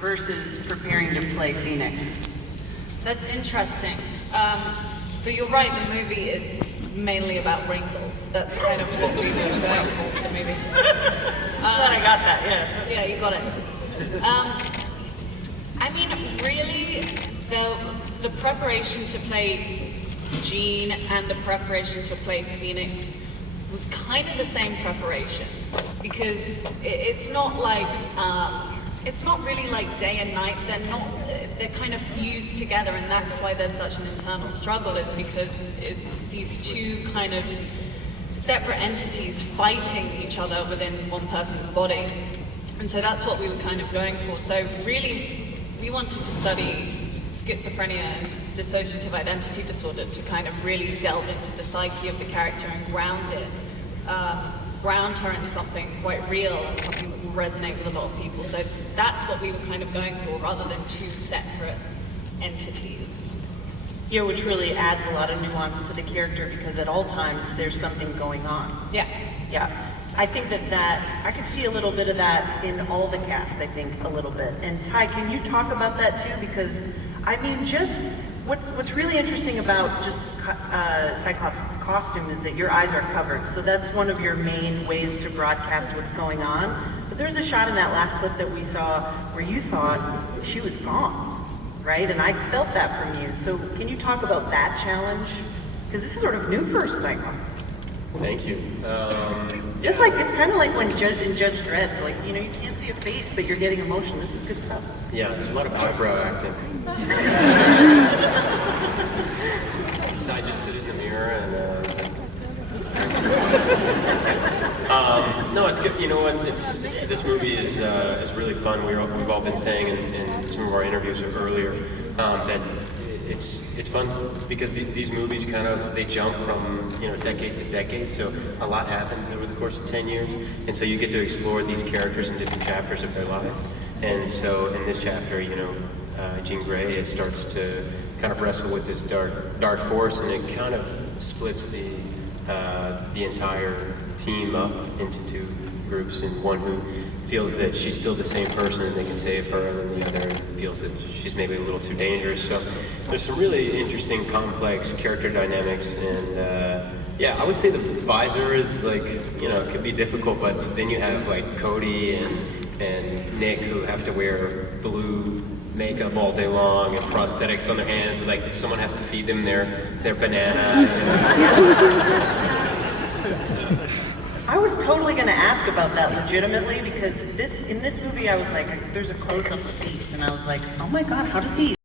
versus preparing to play Phoenix? That's interesting. But you're right, the movie is mainly about wrinkles. That's kind of what we were going for with the movie. Glad I got that, yeah. Yeah, you got it. I mean, really, the preparation to play Jean and the preparation to play Phoenix was kind of the same preparation, because it's not like it's not really like day and night. They're kind of fused together, and that's why there's such an internal struggle, is because it's these two kind of separate entities fighting each other within one person's body. And so that's what we were kind of going for. So really, we wanted to study schizophrenia and dissociative identity disorder to kind of really delve into the psyche of the character and ground it, ground her in something quite real and something that will resonate with a lot of people. So that's what we were kind of going for, rather than two separate entities. Yeah, which really adds a lot of nuance to the character, because at all times there's something going on. Yeah. Yeah. I think that I could see a little bit of that in all the cast, I think, a little bit. And Ty, can you talk about that too? Because, I mean, just what's really interesting about just Cyclops' costume is that your eyes are covered. So that's one of your main ways to broadcast what's going on. But there's a shot in that last clip that we saw where you thought she was gone, right? And I felt that from you. So can you talk about that challenge? Because this is sort of new for Cyclops. Thank you. It's kind of like when in Judge Dredd, like, you know, you can't see a face, but you're getting emotion. This is good stuff. Yeah, it's a lot of eyebrow acting. So I just sit in the mirror and no, it's good. You know what? This movie is really fun. We've all been saying in some of our interviews earlier that it's fun because these movies kind of, they jump from, you know, decade to decade, so a lot happens over the course of 10 years, and so you get to explore these characters in different chapters of their life. And so in this chapter, you know, Jean Grey starts to kind of wrestle with this dark force, and it kind of splits the entire team up into two groups, and one who feels that she's still the same person and they can save her, and then the other feels that she's maybe a little too dangerous. So there's some really interesting, complex character dynamics, and yeah, I would say the visor is, like, you know, it could be difficult, but then you have like Cody and Nick who have to wear blue makeup all day long and prosthetics on their hands, and like someone has to feed them their banana. I was totally going to ask about that legitimately, because in this movie I was like, there's a close-up of Beast, and I was like, oh my god, how does he